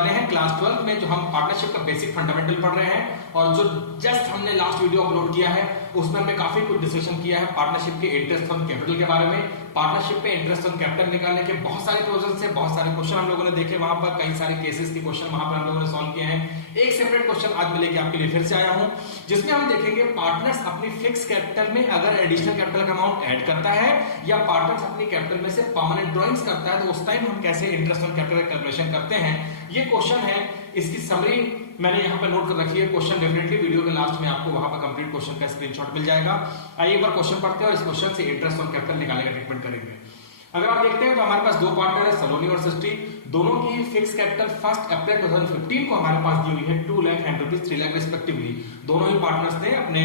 वाले हैं क्लास 12 में, जो हम पार्टनरशिप का बेसिक फंडामेंटल पढ़ रहे हैं। और जो जस्ट हमने लास्ट वीडियो अपलोड किया है उसमें हमने काफी कुछ डिस्कशन किया है पार्टनरशिप के इंटरेस्ट ऑन कैपिटल के बारे में। पार्टनरशिप पे इंटरेस्ट ऑन कैपिटल निकालने के बहुत सारे प्रोसेस है, बहुत सारे क्वेश्चन हम लोगों ने देखे वहां पर, कई सारे केसेस के क्वेश्चन वहां पर हम लोगों ने सॉल्व किए हैं। एक सेपरेट क्वेश्चन आज मैं लेके आपके लिए फिर से आया हूं, जिसमें हम देखेंगे पार्टनर्स अपनी फिक्स कैपिटल में अगर एडिशनल कैपिटल का अमाउंट ऐड करता है या पार्टनर्स अपनी कैपिटल में से परमानेंट ड्रॉइंग्स करता है, तो उस टाइम हम कैसे इंटरेस्ट ऑन कैपिटल का कैलकुलेशन करते हैं। ये क्वेश्चन है, इसकी समरी मैंने यहाँ पे नोट कर रखी है। क्वेश्चन डेफिनेटली वीडियो के लास्ट में आपको वहां पर कंप्लीट क्वेश्चन का स्क्रीनशॉट मिल जाएगा। आइए एक बार क्वेश्चन पढ़ते हैं और इस क्वेश्चन से इंटरेस्ट ऑन कैपिटल निकालने का ट्रीटमेंट करेंगे। अगर आप देखते हैं तो हमारे पास दो पार्टनर है, सलोनी और सृष्टि। दोनों की फिक्स कैपिटल 1 अप्रैल 2015 को हमारे पास दी हुई है 2 lakh and rupees 3 lakh respectively. दोनों ही पार्टनर्स ने अपने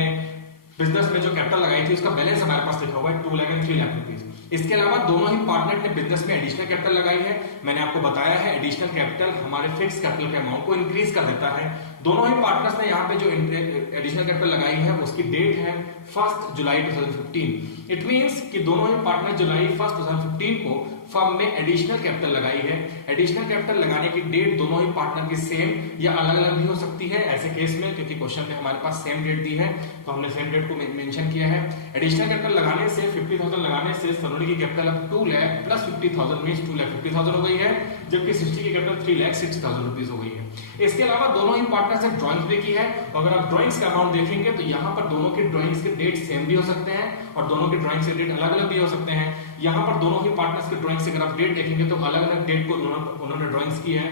बिजनेस में जो कैपिटल लगाई थी उसका बैलेंस हमारे पास लिखा हुआ है 2 लाख एंड 3 लाख रुपीज। इसके अलावा दोनों ही पार्टनर ने बिजनेस में एडिशनल कैपिटल लगाई है। मैंने आपको बताया है एडिशनल कैपिटल हमारे फिक्स कैपिटल के अमाउंट को इंक्रीज कर देता है। दोनों ही पार्टनर्स ने यहाँ पे जो एडिशनल कैपिटल लगाई है उसकी डेट है 1 जुलाई 2015। इट मींस कि दोनों ही पार्टनर जुलाई 1 2015 को फर्म में एडिशनल कैपिटल लगाई है। एडिशनल कैपिटल लगाने की डेट दोनों ही पार्टनर की सेम या अलग अलग भी हो सकती है ऐसे केस में, क्योंकि क्वेश्चन में हमारे पास सेम डेट दी है तो हमने सेम डेट को मेंशन किया है। एडिशनल कैपिटल लगाने से 50,000 लगाने से सलोनी की कैपिटल अब 2 लाख प्लस 50,000 मींस 2,50,000 हो गई है, जबकि सृष्टि की कैपिटल 3,60,000 रुपीज हो गई है। इसके अलावा दोनों ही पार्टनर्स ने ड्राइंग्स भी की है। अगर आप ड्राइंग्स का अमाउंट देखेंगे तो यहाँ पर दोनों के ड्राइंग्स के डेट सेम भी हो सकते हैं और दोनों के ड्राइंग्स के डेट अलग अलग भी हो सकते हैं। यहाँ पर दोनों ही पार्टनर्स के ड्राइंग्स अगर आप डेट देखेंगे तो अलग अलग डेट को उन्होंने ड्राइंग्स की है।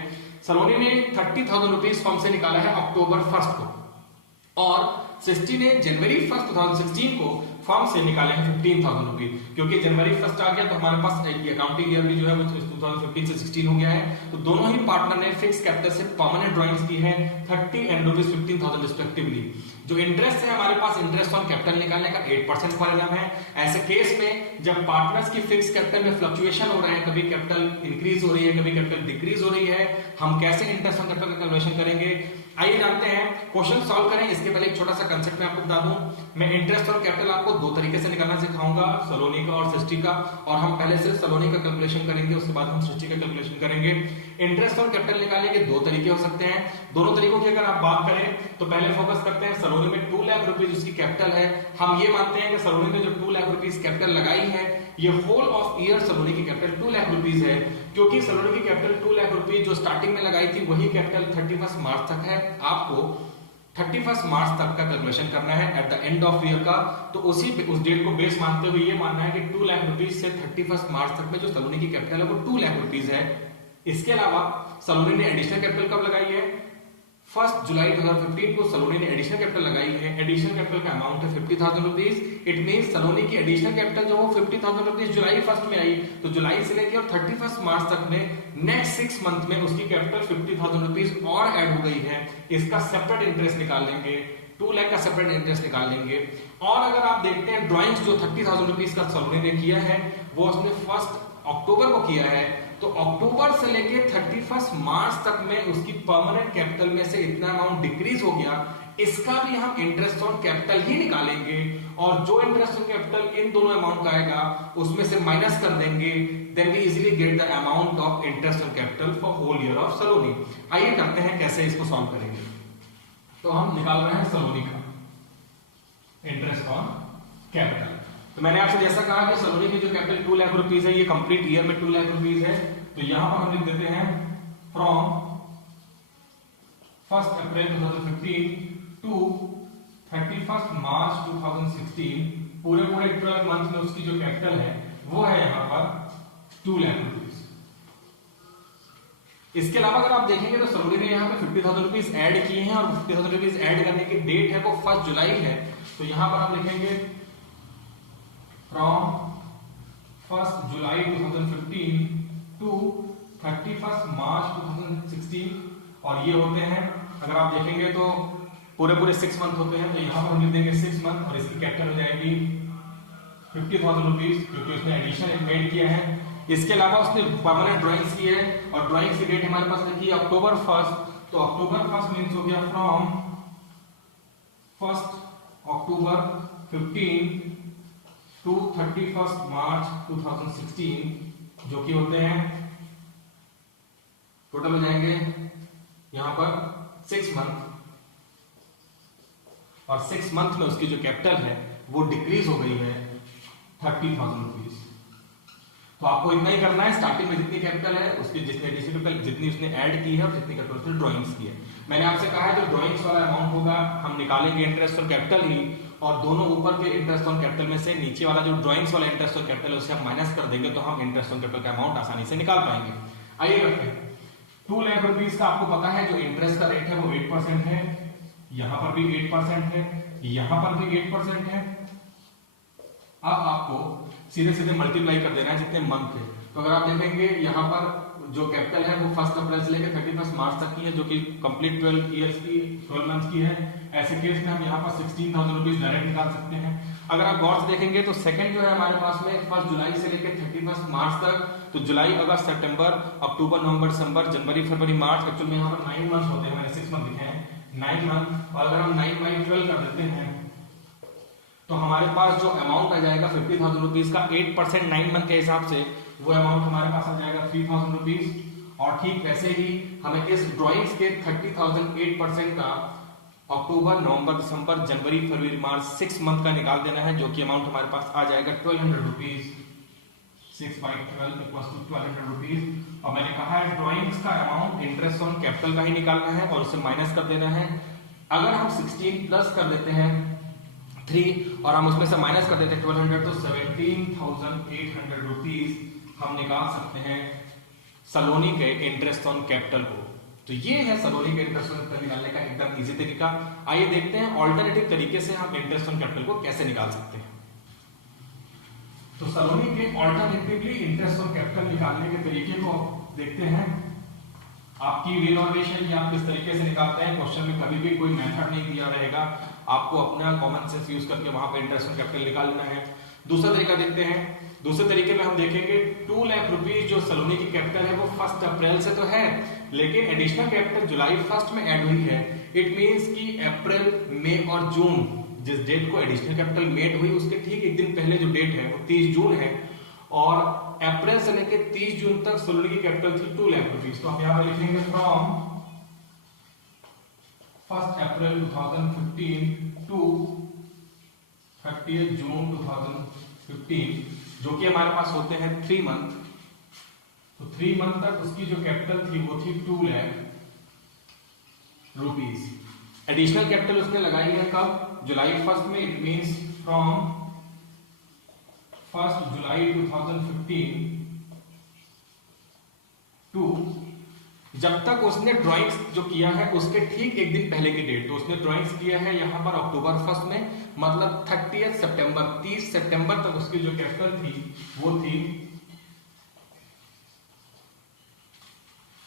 सलोनी ने 30,000 रुपीज फर्म से निकाला है अक्टूबर 1 को और सृष्टि ने जनवरी 1 2016 को फर्म से निकाले हैं 15,000 रुपीज। क्योंकि जनवरी 1 आ गया तो हमारे पास अकाउंटिंग ईयर भी जो है वो 2015 से 16 हो गया है। तो दोनों ही पार्टनर ने फिक्स कैपिटल से परमानेंट ड्राइंग्स की है 30 एंड रुपीज 15,000 रिस्पेक्टिवली। जो इंटरेस्ट है हमारे पास इंटरेस्ट ऑन कैपिटल निकालने का 8% पर एनम है। ऐसे केस में जब पार्टनर्स की फिक्स कैपिटल में फ्लक्चुएशन हो रहे हैं, कभी कैपिटल इंक्रीज हो रही है कभी कैपिटल डिक्रीज हो रही है, हम कैसे इंटरेस्ट ऑन कैपिटल का कैलकुलेशन करेंगे आइए जानते हैं। क्वेश्चन सॉल्व करें इसके पहले एक छोटा सा कंसेप्ट मैं आपको बता दूं। मैं इंटरेस्ट ऑन कैपिटल आपको दो तरीके से निकालना सिखाऊंगा, सलोनी का और सृष्टि का, और हम पहले सिर्फ सलोनी का कैलकुलेशन करेंगे उसके बाद हम सृष्टि का कैलकुलेशन करेंगे। इंटरेस्ट ऑन कैपिटल निकालने के दो तरीके हो सकते हैं। दोनों तरीकों की अगर आप बात करें तो पहले फोकस करते हैं सलोनी में 2 लाख रुपीज उसकी कैपिटल है। हम ये मानते हैं कि सलोनी ने जो 2 लाख रुपीज कैपिटल लगाई है ये होल ऑफ ईयर सलोनी की कैपिटल 2 लाख रुपीज है। क्योंकि सलोनी की कैपिटल 2 लाख रुपीज जो स्टार्टिंग में लगाई थी वही कैपिटल 31 मार्च तक है। आपको 31 मार्च तक का कैलकुलेशन करना है at the end of year का। तो उस डेट को बेस मानते हुए ये मानना है कि 2 लाख रुपीज से 31 मार्च तक में जो सलोनी की कैपिटल है वो 2 लाख रुपीज है। इसके अलावा सलोनी ने एडिशनल कैपिटल कब लगाई है? 1 जुलाई 2015 को सलोनी ने एडिशनल कैपिटल लगाई है। एडिशनल कैपिटल का अमाउंट है 50,000 रुपीज। इट मींस सलोनी की एडिशनल कैपिटल जो 50,000 रुपीज जुलाई 1 में आई, तो जुलाई से लेकर और 31 मार्च तक में नेक्स्ट 6 मंथ में उसकी कैपिटल 50,000 रुपीज और ऐड हो गई है। इसका सेपरेट इंटरेस्ट निकाल लेंगे, 2 लाख का सेपरेट इंटरेस्ट निकाल लेंगे। और अगर आप देखते हैं ड्राइंग्स जो 30,000 रुपीज का सलोनी ने किया है वो उसने 1 अक्टूबर को किया है, तो अक्टूबर से लेके 31 मार्च तक में उसकी परमानेंट कैपिटल में से इतना अमाउंट डिक्रीज हो गया, इसका भी हम इंटरेस्ट ऑन कैपिटल ही निकालेंगे और जो इंटरेस्ट ऑन कैपिटल इन दोनों अमाउंट का आएगा उसमें से माइनस कर देंगे, then we easily get the amount of interest on capital for whole year of Saloni. आइए करते हैं कैसे इसको सॉल्व करेंगे। तो हम निकाल रहे हैं सलोनी का इंटरेस्ट ऑन कैपिटल। तो मैंने आपसे जैसा कहा कि सलोनी की जो कैपिटल 2 लाख रुपीज है ये कंप्लीट ईयर में 2 लाख रुपीज है, तो यहां पर हम लिख देते हैं फ्रॉम 1 अप्रैल 2015 टू 31 मार्च 2016 पूरे 12 मंथ में उसकी जो कैपिटल है वो है यहां पर 2 लाख रुपीज। इसके अलावा अगर आप देखेंगे तो सलोनी ने यहाँ पे 50,000 रुपीज ऐड किए हैं और 50,000 रुपीज ऐड करने की डेट है वो 1 जुलाई है। तो यहां पर हम लिखेंगे फ्रॉम 1 जुलाई 2015 टू 31 मार्च 2016, और ये होते हैं अगर आप देखेंगे तो पूरे 6 मंथ होते हैं। तो यहां पर हम लिख देंगे 6 मंथ और इसकी कैपिटल हो जाएगी 50,000 रुपीज क्योंकि उसने एडिशन मेड किया है। इसके अलावा उसने परमानेंट ड्राइंग्स की है और ड्राइंग्स की डेट हमारे पास लिखी है अक्टूबर 1, तो अक्टूबर 1 मींस हो गया फ्रॉम 1 अक्टूबर 15 टू 31 मार्च 2016, जो कि होते हैं टोटल हो जाएंगे यहां पर 6 मंथ, और 6 मंथ में उसकी जो कैपिटल है वो डिक्रीज हो गई है 30,000 रुपीज। तो आपको इतना ही करना है, स्टार्टिंग में जितनी कैपिटल है उसकी जितनी उसने ऐड की है और जितनी कैपिटल उसने ड्राइंग्स की है। मैंने आपसे कहा है जो ड्राइंग्स वाला अमाउंट होगा हम निकालेंगे इंटरेस्ट ऑन कैपिटल ही, और दोनों ऊपर के इंटरेस्ट ऑन कैपिटल में से नीचे वाला जो ड्राइंग्स वाला इंटरेस्ट ऑन कैपिटल है उसे हम माइनस कर देंगे, तो हम इंटरेस्ट ऑन कैपिटल का अमाउंट आसानी से निकाल पाएंगे। आइए करते हैं। 2 लाख रुपीज का आपको पता है जो इंटरेस्ट का रेट है वो 8% है, यहां पर भी 8% है, यहां पर भी 8% है। अब आपको सीधे सीधे मल्टीप्लाई कर देना है जितने मंथ है। तो अगर आप देखेंगे यहाँ पर जो कैपिटल है वो 1 अप्रैल से लेकर 31 मार्च तक की है, जो कि कंप्लीट 12 मंथ की है। ऐसे केस में हम यहाँ पर 16,000 रुपीज डायरेक्ट निकाल सकते हैं। अगर आप गौर से देखेंगे तो सेकंड जो है हमारे पास में 1 जुलाई से लेकर 31 मार्च तक, तो जुलाई, अगस्त, सितंबर, अक्टूबर, नवंबर, दिसंबर, जनवरी, फरवरी, मार्च, एक्चुअल में यहाँ पर 9 मंथ होते हैं, मैंने 6 मंथ लिखे हैं, 9 मंथ। और अगर हम 9 बाई 12 कर देते हैं तो हमारे पास जो अमाउंट आ जाएगा 50,000 रुपीज का 8% 9 मंथ के हिसाब से, वो अमाउंट हमारे पास आ जाएगा 3,000 रुपीज। और ठीक वैसे ही हमें इस ड्राइंग्स के 30,000 8% का अक्टूबर, नवंबर, दिसंबर, जनवरी, फरवरी, मार्च 6 मंथ का निकाल देना है, जो कि अमाउंट हमारे पास आ जाएगा 1200 rupees. 6 by 12 equals to 1200 rupees. और मैंने कहा है ड्राइंग्स का अमाउंट इंटरेस्ट ऑन कैपिटल का ही निकालना है और उसे माइनस कर देना है। अगर हम 16 प्लस कर देते हैं 3 और हम उसमें से माइनस कर देते हैं 1200, तो 17,800 रुपीज हम निकाल सकते हैं सलोनी के इंटरेस्ट ऑन कैपिटल को। तो ये है सलोनी के इंटरेस्ट ऑन कैपिटल निकालने का एकदम इजी तरीका। आइए देखते हैं ऑल्टरनेटिव तरीके से हम इंटरेस्ट ऑन कैपिटल को कैसे निकाल सकते हैं। तो सलोनी के ऑल्टरनेटिवली इंटरेस्ट ऑन कैपिटल निकालने के तरीके को देखते हैं। आपकी रिनोवेशन या आप किस तरीके से निकालते हैं, क्वेश्चन में कभी भी कोई मेथड नहीं दिया रहेगा, आपको अपना कॉमन सेंस यूज करके वहां पे इंटरेस्ट ऑन कैपिटल निकालना है। दूसरा तरीका देखते हैं। दूसरे तरीके में हम देखेंगे 2 लाख रुपीज जो सलोनी की कैपिटल है वो 1 अप्रैल से तो है, लेकिन एडिशनल कैपिटल जुलाई 1 में ऐड हुई है। इट मींस कि अप्रैल, मई और जून, जिस डेट को एडिशनल कैपिटल मेड हुई उसके ठीक एक दिन पहले जो डेट है वो 30 जून है, और अप्रैल से लेकर 30 जून तक सलोनी की कैपिटल थी 2 लाख रुपीज। तो हम यहां पर लिखेंगे फ्रॉम 1 अप्रैल 2015 टू 30 जून 2015, जो कि हमारे पास होते हैं 3 मंथ। तो 3 मंथ तक उसकी जो कैपिटल थी वो थी 2 लाख रुपीज। एडिशनल कैपिटल उसने लगाई है कब? जुलाई 1 में। It means from 1 July 2015 to, जब तक उसने ड्राइंग्स जो किया है उसके ठीक एक दिन पहले की डेट। तो उसने ड्राइंग्स किया है यहां पर अक्टूबर 1 में, मतलब 30 सितंबर, 30 सितंबर तक उसकी जो कैपिटल थी वो थी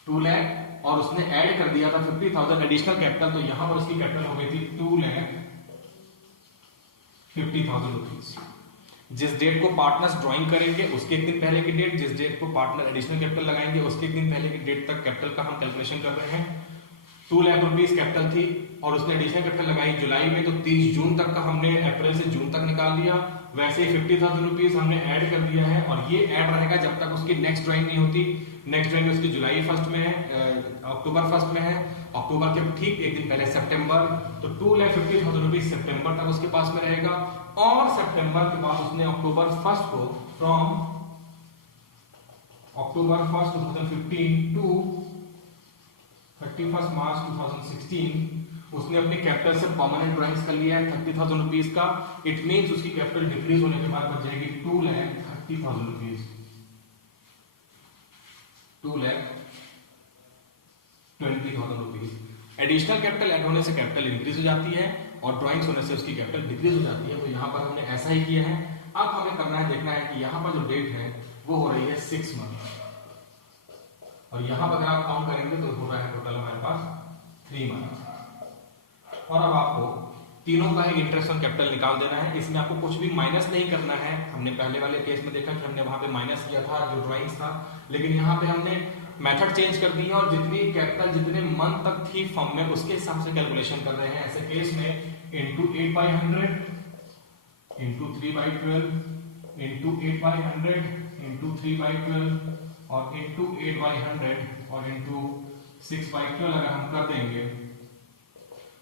2 लाख, और उसने ऐड कर दिया था 50,000 एडिशनल कैपिटल, तो यहां पर उसकी कैपिटल हो गई थी 2,50,000 रुपीज। जिस डेट को पार्टनर्स ड्राइंग करेंगे उसके एक दिन पहले की डेट, जिस डेट को पार्टनर एडिशनल कैपिटल लगाएंगे उसके एक दिन पहले की डेट तक कैपिटल का हम कैलकुलेशन कर रहे हैं। 2 लाख रुपीज कैपिटल थी और उसने एडिशनल कैपिटल लगाई जुलाई में, तो 30 जून तक का हमने अप्रैल से जून तक निकाल दिया। वैसे ही 50,000 रुपीज हमने ऐड कर दिया है, और ये ऐड रहेगा जब तक उसकी नेक्स्ट ड्राइंग नहीं होती। नेक्स्ट ड्राइंग उसकी जुलाई 1 में है, अक्टूबर 1 में है, अक्टूबर के ठीक एक दिन पहले सितंबर, तो 2,50,000 रुपीज सितंबर तक उसके पास में रहेगा। और सितंबर के बाद उसने अक्टूबर 1 को फ्रॉम अक्टूबर 1 2015 टू 31 मार्च 2016 उसने अपनी कैपिटल से परमानेंट ड्राइंग्स कर लिया है 30,000 रुपीज का। इट मींस उसकी कैपिटल डिक्रीज होने के बाद बच जाएगी 2,30,000 rupees, 2,20,000 rupees. Additional capital add होने से कैपिटल इंक्रीज हो जाती है और ड्राइंग्स होने से उसकी कैपिटल डिक्रीज हो जाती है। तो यहाँ पर हमने ऐसा ही किया है। अब हमें करना है, देखना है कि यहाँ पर जो डेट है वो हो रही है 6 मंथ, और यहाँ पर अगर आप काउंट करेंगे तो हो रहा है टोटल हमारे पास 3 मंथ। और अब आपको तीनों का ही इंटरेस्ट ऑन कैपिटल निकाल देना है। इसमें आपको कुछ भी माइनस नहीं करना है। हमने पहले वाले केस में देखा कि हमने वहां पे माइनस किया था जो ड्राइंग्स था, लेकिन यहाँ पे हमने मेथड चेंज कर दी है और जितनी कैपिटल जितने मंथ तक थी फर्म में उसके हिसाब से कैलकुलेशन कर रहे हैं। ऐसे केस में इंटू 8/100 इंटू 3/12 इंटू 8/100 इंटू 3/12 और इंटू 8/100 और इंटू 6/12 अगर हम कर देंगे,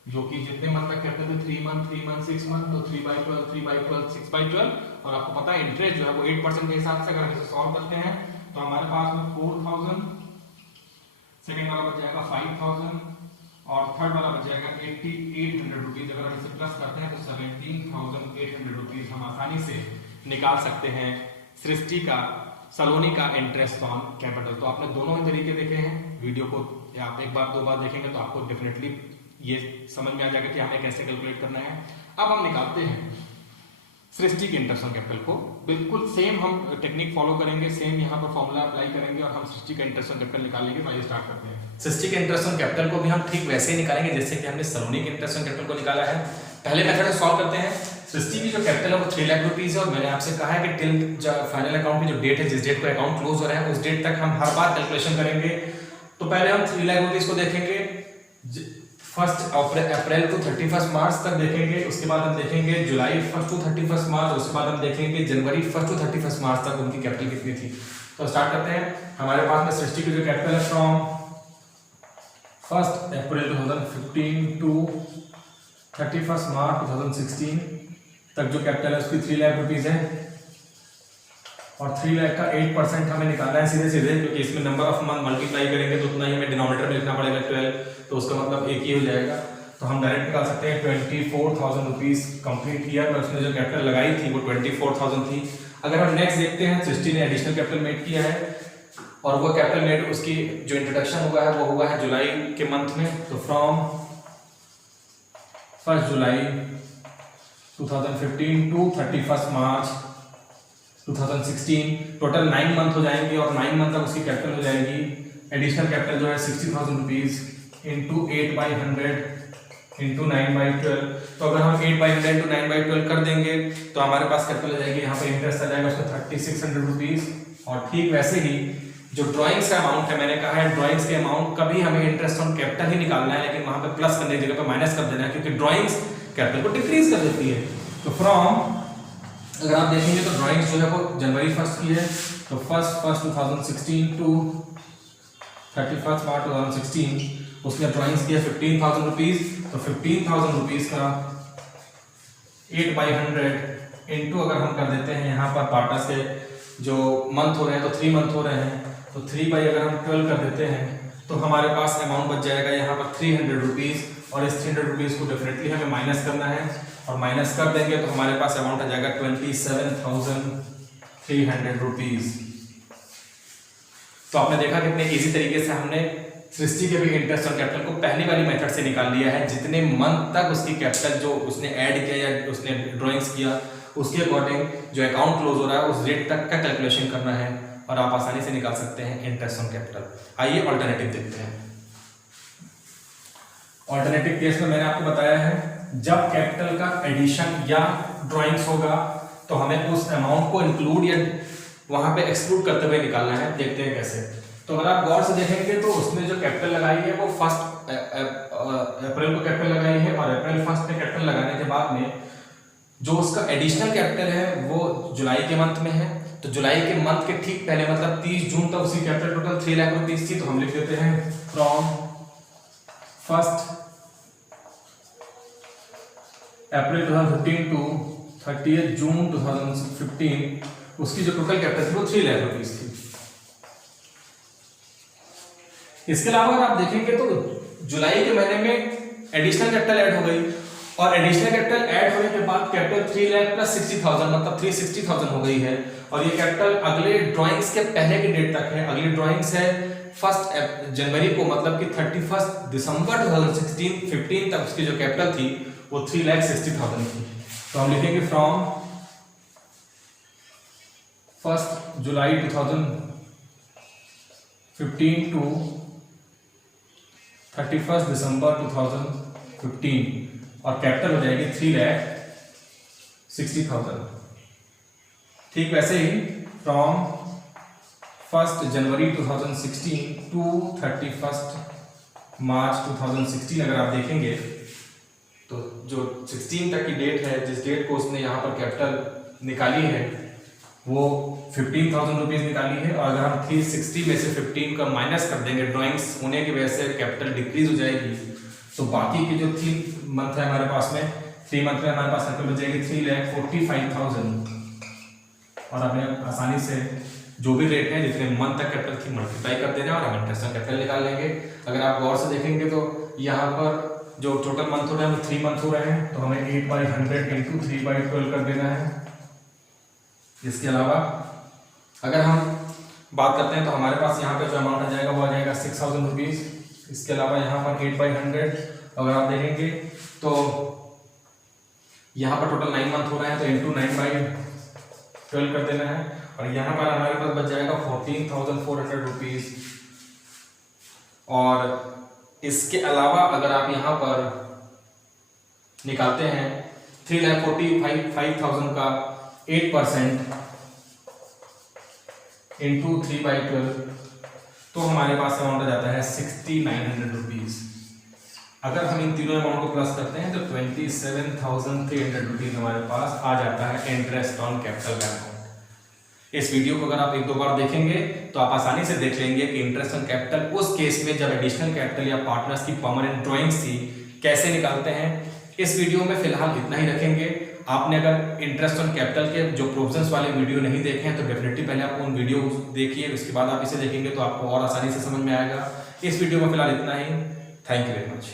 जो कि जितने मंथ तक कहते थे 3 मंथ 6 मंथ, तो 3/12 6/12, और आपको पता है इंटरेस्ट जो है वो 8% के हिसाब से अगर हम इसे सॉल्व करते हैं तो हमारे पास में 4000, सेकेंड वाला बच जाएगा 5000 और थर्ड वाला बच जाएगा 8800 रुपीज। अगर हम इसे प्लस करते हैं तो 17800 रुपीज हम आसानी से निकाल सकते हैं सृष्टि का, सलोनी का इंटरेस्ट ऑन कैपिटल। तो आपने दोनों ही तरीके देखे हैं, वीडियो को आप एक बार 2 बार देखेंगे तो आपको डेफिनेटली ये समझ में आ जाएगा कि हमें कैसे कैलकुलेट करना है। अब हम निकालते हैं सृष्टि के इंटरेस्ट ऑन कैपिटल को। बिल्कुल सेम हम टेक्निक फॉलो करेंगे, सेम यहाँ पर फॉर्मूला अप्लाई करेंगे और हम सृष्टि का इंटरेस्ट ऑन कैपिटल निकालेंगे। तो आइए स्टार्ट करते हैं। सृष्टि के इंटरेस्ट ऑन कैपिटल को भी हम ठीक वैसे ही निकालेंगे जैसे कि हमने सलोनी के इंटरेस्ट ऑन कैपिटल को निकाला है। पहले मेथड में सॉल्व करते हैं। सृष्टि की जो कैपिटल है वो 3 लाख रुपीज है और मैंने आपसे कहा है कि टिल फाइनल अकाउंट की जो डेट है, जिस डेट को अकाउंट क्लोज हो रहा है उस डेट तक हम हर बार कैलकुलेशन करेंगे। तो पहले हम 3 लाख रुपीज को देखेंगे 1 अप्रैल टू 31 मार्च तक देखेंगे, उसके बाद हम देखेंगे जुलाई 1 टू 31 मार्च, उसके बाद हम देखेंगे जनवरी 1 टू 31 मार्च तक उनकी कैपिटल कितनी थी। तो स्टार्ट करते हैं। हमारे पास में सृष्टि की जो कैपिटल है फ्रॉम 1 अप्रैल 2015 टू 31 मार्च 2016 तक जो कैपिटल है उसकी 3 लाख रुपीज है और 3 लाख का 8% हमें निकालना है सीधे सीधे, क्योंकि इसमें नंबर ऑफ मंथ मल्टीप्लाई करेंगे तो उतना ही हमें डिनोमिनेटर में लिखना पड़ेगा 12, तो उसका मतलब एक ही हो जाएगा। तो हम डायरेक्ट निकाल सकते हैं 24,000 रुपीज कंप्लीट किया, पर उसने जो कैपिटल लगाई थी वो 24,000 थी। अगर हम नेक्स्ट देखते हैं, सृष्टि ने एडिशनल कैपिटल मेड किया है और वो कैपिटल मेड उसकी जो इंट्रोडक्शन हुआ है वो हुआ है जुलाई के मंथ में। तो from 1 July 2015 to 31 March 2016 total 9 month हो जाएंगे और 9 मंथ तक उसकी कैपिटल हो जाएगी एडिशनल कैपिटल जो है 60,000 रुपीज इंटू 8/100 इंटू 9/12। तो अगर हम 8/100 इंटू 9/12 कर देंगे तो हमारे पास कैपिटल हो जाएगी, यहाँ पर इंटरेस्ट आ जाएगा उसमें 3600 रुपीज। और ठीक वैसे ही जो ड्राइंग्स का अमाउंट है, मैंने कहा है ड्राइंग्स के अमाउंट कभी हमें इंटरेस्ट ऑन कैपिटल ही निकालना है, लेकिन वहां पे प्लस करने की जगह पे माइनस कर देना है, क्योंकि ड्राइंग्स कैपिटल को डिक्रीज कर देती है। तो फ्रॉम अगर आप देखेंगे तो ड्राइंग्स जो है वो जनवरी 1 की है, तो 1 2016 टू 31 मार्च 2016 उसने ड्राइंग्स किया 15,000 रुपीज। तो 15,000 रुपीज का 8/100 इंटू अगर हम कर देते हैं यहाँ पर पार्टनर्स के जो मंथ हो रहे हैं तो 3 मंथ हो रहे हैं, तो 3 अगर हम 12 कर देते हैं तो हमारे पास अमाउंट बच जाएगा यहाँ पर 300 रुपीज। और इस 300 रुपीज को डेफिनेटली हमें माइनस करना है और माइनस कर देंगे तो हमारे पास अमाउंट आ जाएगा 27,300 रुपीज। तो आपने देखा कितने इजी तरीके से हमने सृष्टि के भी इंटरेस्ट ऑन कैपिटल को पहली वाली मेथड से निकाल लिया है। जितने मंथ तक उसकी कैपिटल जो उसने ऐड किया या उसने ड्राइंग्स किया उसके अकॉर्डिंग जो अकाउंट क्लोज हो रहा है उस रेट तक का कैलकुलेशन करना है और आप आसानी से निकाल सकते हैं इंटरेस्ट ऑन कैपिटल। आइए ऑल्टरनेटिव देखते हैं। ऑल्टरनेटिव केस में मैंने आपको बताया है जब कैपिटल का एडिशन या ड्राइंग्स होगा तो हमें उस अमाउंट को इंक्लूड या वहां पे एक्सक्लूड करते हुए निकालना है। देखते हैं कैसे। तो अगर आप गौर से देखेंगे तो उसने जो कैपिटल लगाई है वो 1 अप्रैल को कैपिटल लगाई है और अप्रैल 1 में कैपिटल लगाने के बाद में जो उसका एडिशनल कैपिटल है वो जुलाई के मंथ में है। तो जुलाई के मंथ के ठीक पहले मतलब 30 जून तक उसकी कैपिटल टोटल 3 लाख रुपीज थी। तो हम लिख देते हैं फ्रॉम 1 अप्रैल 2015 टू 30 जून 2015 उसकी जो टोटल कैपिटल थी वो 3 लाख रुपीज थी। इसके अलावा अगर आप देखेंगे तो जुलाई के महीने में एडिशनल कैपिटल ऐड हो गई और एडिशनल कैपिटल ऐड होने के बाद कैपिटल 3 लाख प्लस 60,000 मतलब 360,000 हो गई है। और ये कैपिटल अगले ड्राइंग्स के पहले की डेट तक है। अगली ड्राइंग्स है 1 जनवरी को मतलब कि 31 दिसंबर 2015 तक उसकी जो कैपिटल थी वो 3,60,000 थी। तो हम लिखेंगे फ्रॉम 1 जुलाई 2015 टू 31 दिसंबर 2015 और कैपिटल हो जाएगी 3,60,000। ठीक वैसे ही फ्रॉम 1 जनवरी 2016 टू 31 मार्च 2016 अगर आप देखेंगे तो जो 16 तक की डेट है, जिस डेट को उसने यहाँ पर कैपिटल निकाली है वो 15,000 रुपीज़ निकाली है, और अगर हम 360 में से 15 का माइनस कर देंगे, ड्राइंग्स होने की वजह से कैपिटल डिक्रीज हो जाएगी, तो बाकी के जो 3 मंथ है हमारे पास में, 3 मंथ में हमारे पास कैपिटल बच जाएगी 3,45,000। और हमें आसानी से जो भी रेट है जितने मंथ तक कैपिटल थी मल्टीप्लाई कर देना और हम इंटरेस्ट ऑन कैपिटल निकाल लेंगे। अगर आप गौर से देखेंगे तो यहाँ पर जो टोटल मंथ हो रहे हैं वो 3 मंथ हो रहे हैं, तो हमें 8/100 इंटू 3/12 कर देना है। इसके अलावा अगर हम बात करते हैं तो हमारे पास यहाँ पे जो अमाउंट आ जाएगा वो आ जाएगा 6,000 रुपीज़। इसके अलावा यहाँ पर 8/100 अगर आप देखेंगे तो यहाँ पर टोटल 9 मंथ हो रहे हैं, तो इंटू 9/12 कर देना है, और यहाँ पर हमारे पास बच जाएगा 14,400 रुपीज़। और इसके अलावा अगर आप यहाँ पर निकालते हैं 3,45,000 का 8% इंटू 3/12, तो हमारे पास अमाउंट आ जाता है 6,900 रुपीज़। अगर हम इन तीनों अमाउंट को प्लस करते हैं तो 27,300 रुपीज़ हमारे पास आ जाता है इंटरेस्ट ऑन कैपिटल अमाउंट। इस वीडियो को अगर आप 1-2 बार देखेंगे तो आप आसानी से देख लेंगे कि इंटरेस्ट ऑन कैपिटल उस केस में जब एडिशनल कैपिटल या पार्टनर्स की परमानेंट ड्राइंग्स थी कैसे निकालते हैं। इस वीडियो में फिलहाल इतना ही रखेंगे। आपने अगर इंटरेस्ट ऑन कैपिटल के जो प्रोविजंस वाले वीडियो नहीं देखे हैं तो डेफिनेटली पहले आप उन वीडियो देखिए, उसके बाद आप इसे देखेंगे तो आपको और आसानी से समझ में आएगा। इस वीडियो में फिलहाल इतना ही। Thank you very much.